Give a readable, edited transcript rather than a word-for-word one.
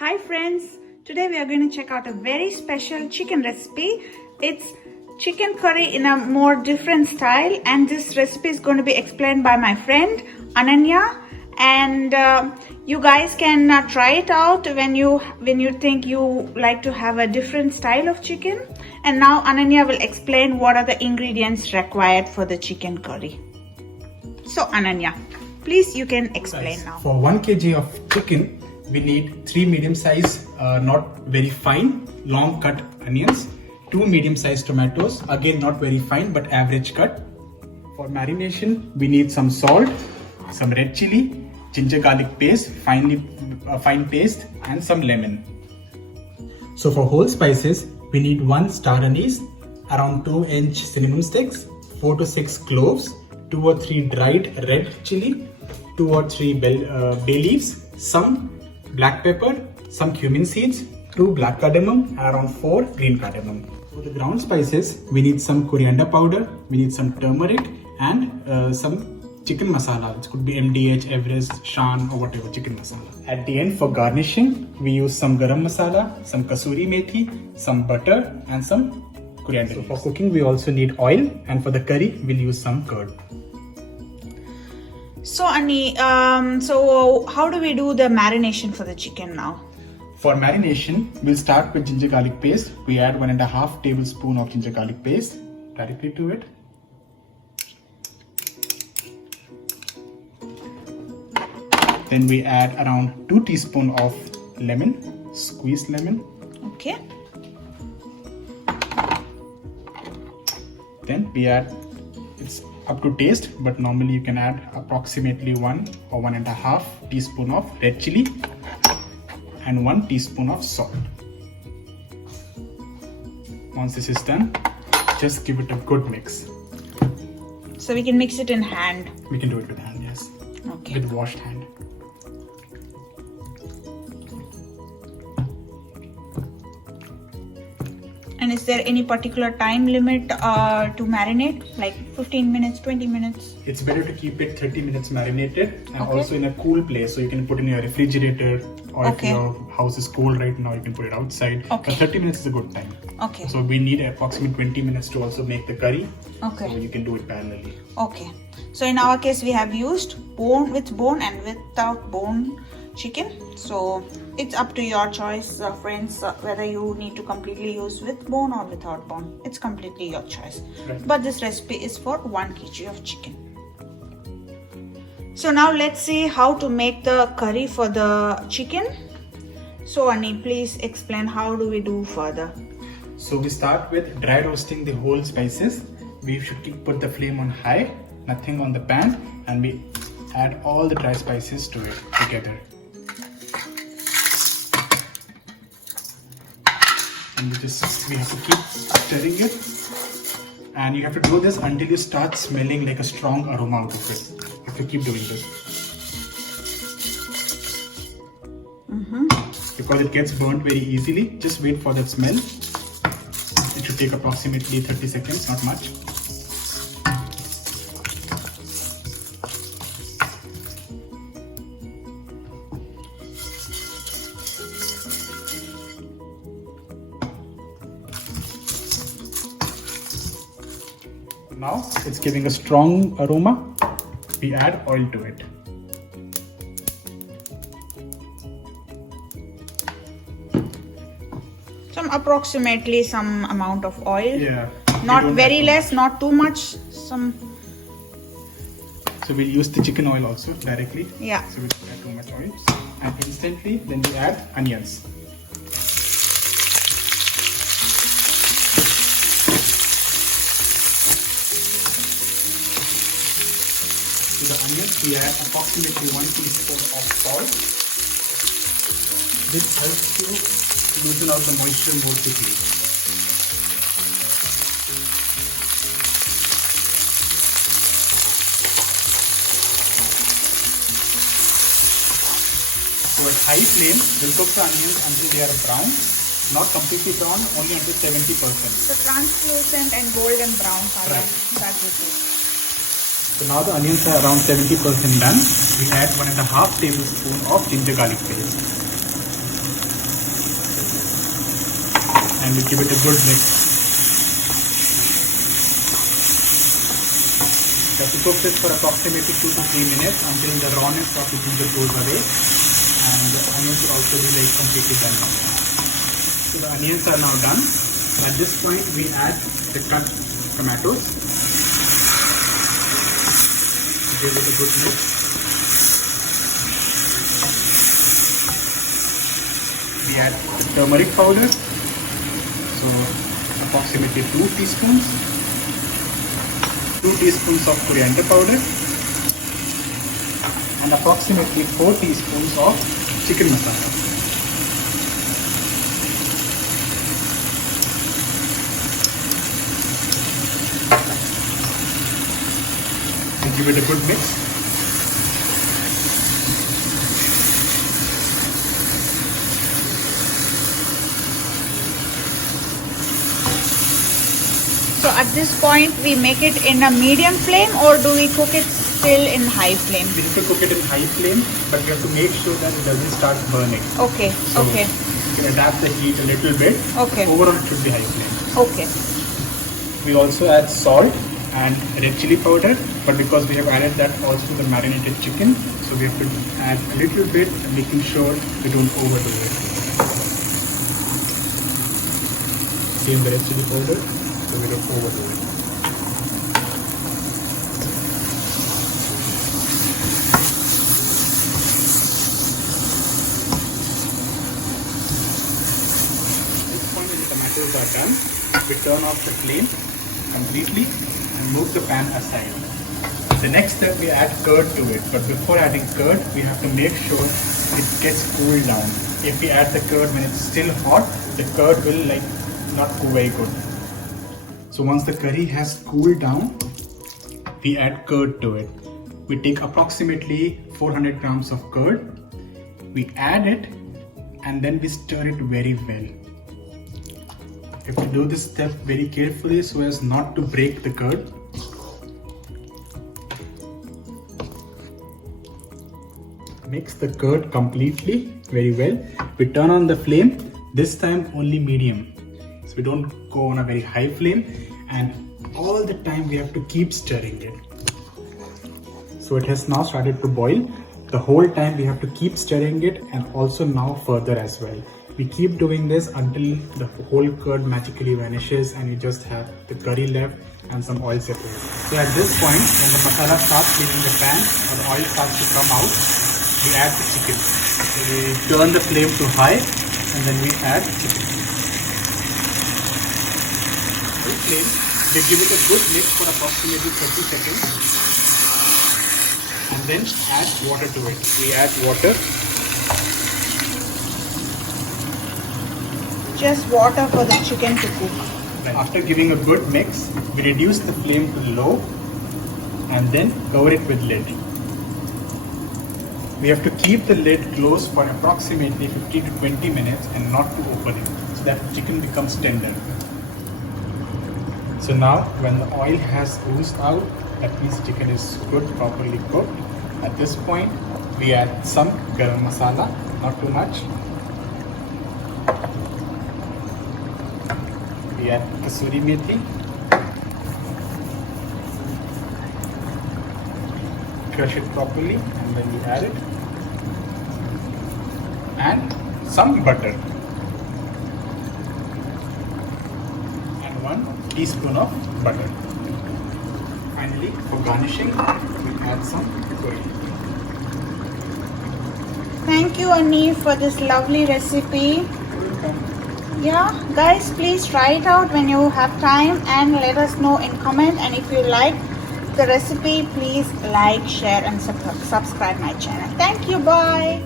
Hi friends, today we are going to check out a very special chicken recipe. It's chicken curry in a more different style, and this recipe is going to be explained by my friend Ananya, and you guys can try it out when you think you like to have a different style of chicken. And now Ananya will explain what are the ingredients required for the chicken curry. So Ananya, please, you can explain now. For 1 kg of chicken, we need 3 medium-sized, not very fine, long cut onions, 2 medium-sized tomatoes, again not very fine but average cut. For marination, we need some salt, some red chili, ginger garlic paste, fine paste, and some lemon. So for whole spices, we need 1 star anise, around 2-inch cinnamon sticks, 4 to 6 cloves, 2 or 3 dried red chili, 2 or 3 bay leaves, some black pepper, some cumin seeds, 2 black cardamom, around 4 green cardamom. For the ground spices, we need some coriander powder, we need some turmeric, and some chicken masala. It could be MDH, Everest, Shan, or whatever chicken masala. At the end, for garnishing, we use some garam masala, some kasuri methi, some butter, and some coriander. So for cooking, we also need oil, and for the curry, we'll use some curd. So Annie, so how do we do the marination for the chicken now? For marination, we'll start with ginger garlic paste. We add 1.5 tablespoon of ginger garlic paste directly to it. Then we add around 2 teaspoons of lemon, squeezed lemon. Okay. Then we add, it's up to taste, but normally you can add approximately 1 or 1.5 teaspoon of red chili and 1 teaspoon of salt. Once this is done, just give it a good mix. So we can mix it in hand. We can do it with hand, yes. Okay. With washed hand. And is there any particular time limit to marinate, like 15 minutes, 20 minutes? It's better to keep it 30 minutes marinated, and Okay. also in a cool place, so you can put in your refrigerator, or Okay. if your house is cold right now, you can put it outside. Okay. But 30 minutes is a good time. Okay. So we need approximately 20 minutes to also make the curry. Okay. So you can do it parallelly. Okay. So in our case, we have used bone with bone and without bone chicken. So it's up to your choice, friends, whether you need to completely use with bone or without bone. It's completely your choice. Right. But this recipe is for 1 kg of chicken. So now let's see how to make the curry for the chicken. So Annie, please explain how do we do further. So we start with dry roasting the whole spices. We should put the flame on high, nothing on the pan, and we add all the dry spices to it together. And we have to keep stirring it, and you have to do this until you start smelling like a strong aroma out of it. You have to keep doing this. Because it gets burnt very easily, just wait for that smell. It should take approximately 30 seconds, not much. Now it's giving a strong aroma. We add oil to it. Approximately some amount of oil. Yeah. Not very less, not too much. Some. So we'll use the chicken oil also directly. Yeah. So we don't add too much oil. And instantly, then we add onions. To the onions, we add approximately 1 teaspoon of salt. This helps to loosen out the moisture more quickly. So at high flame, we'll cook the onions until they are brown. Not completely brown, only until 70%. So translucent and golden brown color. Right. That will do. So now the onions are around 70% done. We add 1.5 tablespoon of ginger garlic paste. and we give it a good mix. You have to cook this for approximately 2 to 3 minutes until the rawness of the ginger goes away, and the onions will also be like completely done. So the onions are now done. At this point we add the cut tomatoes. Give it a good mix. We add turmeric powder, so approximately 2 teaspoons, 2 teaspoons of coriander powder, and approximately 4 teaspoons of chicken masala. And give it a good mix. So at this point we make it in a medium flame, or do we cook it still in high flame? We need to cook it in high flame, but we have to make sure that it doesn't start burning. Okay, So okay, you can adapt the heat a little bit. Okay. Overall it should be high flame. okay. We also add salt and red chili powder, but because we have added that also to the marinated chicken, so we have to add a little bit, making sure we don't overdo it. Same the red chili powder, so we don't overdo it. At this point, when the tomatoes are done, we turn off the flame completely and move the pan aside. The next step, we add curd to it, but before adding curd, we have to make sure it gets cooled down. If we add the curd when it's still hot, the curd will not go very good. So once the curry has cooled down, we add curd to it. We take approximately 400 grams of curd, we add it, and then we stir it very well. You have to do this step very carefully so as not to break the curd. Mix the curd completely very well. We turn on the flame, this time only medium. So we don't go on a very high flame, and all the time we have to keep stirring it. So it has now started to boil. The whole time we have to keep stirring it, and also now further as well. We keep doing this until the whole curd magically vanishes and you just have the curry left and some oil separate. So at this point, when the masala starts leaving the pan or the oil starts to come out, we add the chicken. So we turn the flame to high and then we add chicken. Flame, we give it a good mix for approximately 30 seconds and then add water to it. We add water. Just water for the chicken to cook. After giving a good mix, we reduce the flame to low and then cover it with lid. We have to keep the lid closed for approximately 15 to 20 minutes and not to open it, so that the chicken becomes tender. So now when the oil has oozed out, that means chicken is good, properly cooked. At this point, we add some garam masala, not too much. We add kasuri methi, crush it properly, and then we add it, and some butter, and 1 teaspoon of butter. Finally, for garnishing, we add some coriander. Thank you, Ani, for this lovely recipe. Yeah, guys, please try it out when you have time and let us know in comment. And if you like the recipe, please like, share and subscribe my channel. Thank you. Bye.